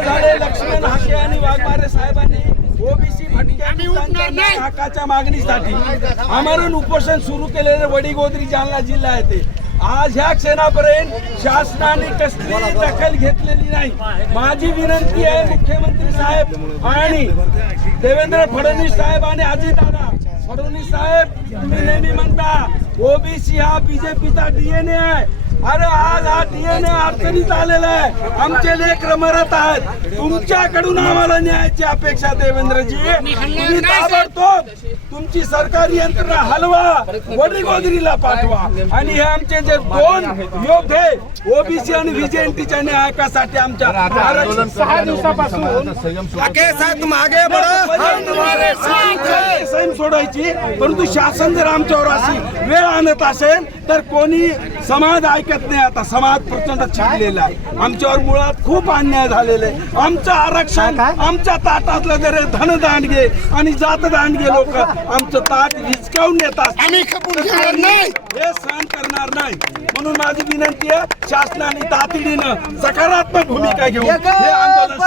झाले लक्ष्मण हाके आणि वाघमारे साहेबांनी ओबीसी भटक्या मागणीसाठी आमरण उपोषण सुरू केलेले वडीगोद्री जालना जिल्हा आहे ते आज ह्या क्षणापर्यंत शासनाने कसली दखल घेतलेली नाही. माझी विनंती आहे मुख्यमंत्री साहेब आणि देवेंद्र फडणवीस साहेब आणि अजितदादा फडणवीस साहेब तुम्ही नेहमी म्हणता ओबीसी हा बीजेपीचा डीएनए आहे. अरे आज हा डीएनए अडचणीत आलेला आहे. आमचे लेकर मरत आहेत. तुमच्याकडून आम्हाला न्यायाची अपेक्षा देवेंद्रजी. तुम्ही ताबडतोब तुमची सरकारी यंत्रणा हलवा वडीगोदरीला पाठवा. आणि हे आमचे जे दोन योद्धे ओबीसी आणि व्हीजेएनटीच्या न्यायकासाठी आमच्या आरक्षण सहा दिवसापासून आगे साथ मागे सैम सोडायची परंतु शासन जर आमच्यावर अशी वेळ आणत असेल तर कोणी समाज ऐकत नाही आता. समाज प्रचंड चिडलेला आहे. आमच्यावर मुळात खूप अन्याय झालेले आहे. आमचं आरक्षण आमच्या ताटातलं जर धन दांडगे आणि जात दांडगे लोक आमचं ताट हिचकावून देतात हे सहन करणार नाही. म्हणून माझी विनंती आहे शासनाने तातडीनं सकारात्मक भूमिका घेऊन हे आंदोलन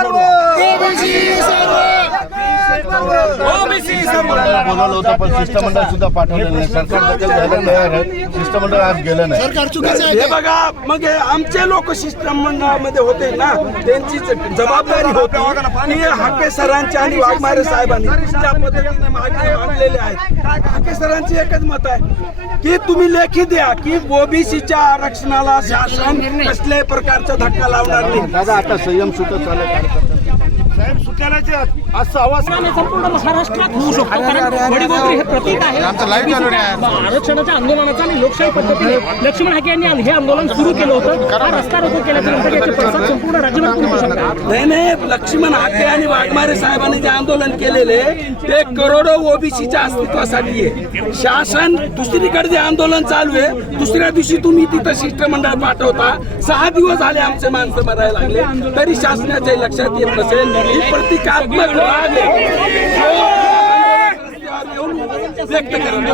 शिष्टमंडळ बोलवलं होतं पण शिष्टमंडळ सुद्धा नाही. सरकार दखल घ्यायला तयार आहे. शिष्टमंडळ आज गेलं नाही. सरकार चुकीचं आहे हे बघा मग हे आमचे लोक शिष्टमंडळामध्ये होते ना त्यांची ज- जबाबदारी होती. आणि हाके सरांच्या आणि वाघमारे साहेबांनी ज्या पद्धतीने मागणी मांडलेले आहेत. हाके सरांची एकच मत आहे की तुम्ही लेखी द्या की ओबीसीच्या आरक्षणाला शासन कसल्याही प्रकारचा धक्का लावणार नाही. दादा आता संयम सुद्धा चालू असं आवाज आणि संपूर्ण महाराष्ट्रात होऊ शकतो कारण वडीगोगरी हे प्रतीक आहे आरक्षणाच्या आंदोलनाचा आणि लोकशाही पद्धतीने लक्ष्मण हाके यांनी हे आंदोलन सुरू केलं होतं. हा रस्ता रोको केल्याच्यानंतर याचे पडसाद संपूर्ण राज्यभर पोहोचू शकतात. नाही नाही लक्ष्मण हाके आणि वाघमारे साहेबांनी जे आंदोलन केलेले ते करोडो ओबीसीच्या अस्तित्वासाठी आहे. शासन दुसरीकडे जे आंदोलन चालू आहे दुसऱ्या दिवशी तुम्ही तिथं शिष्टमंडळ पाठवता. सहा दिवस झाले आमचे माणसं मरायला लागले. तरी शासनाच्या लक्षात येत नसेल. ही प्रतिकात्मक राग आहे. रस्त्यावर येऊन व्यक्त करत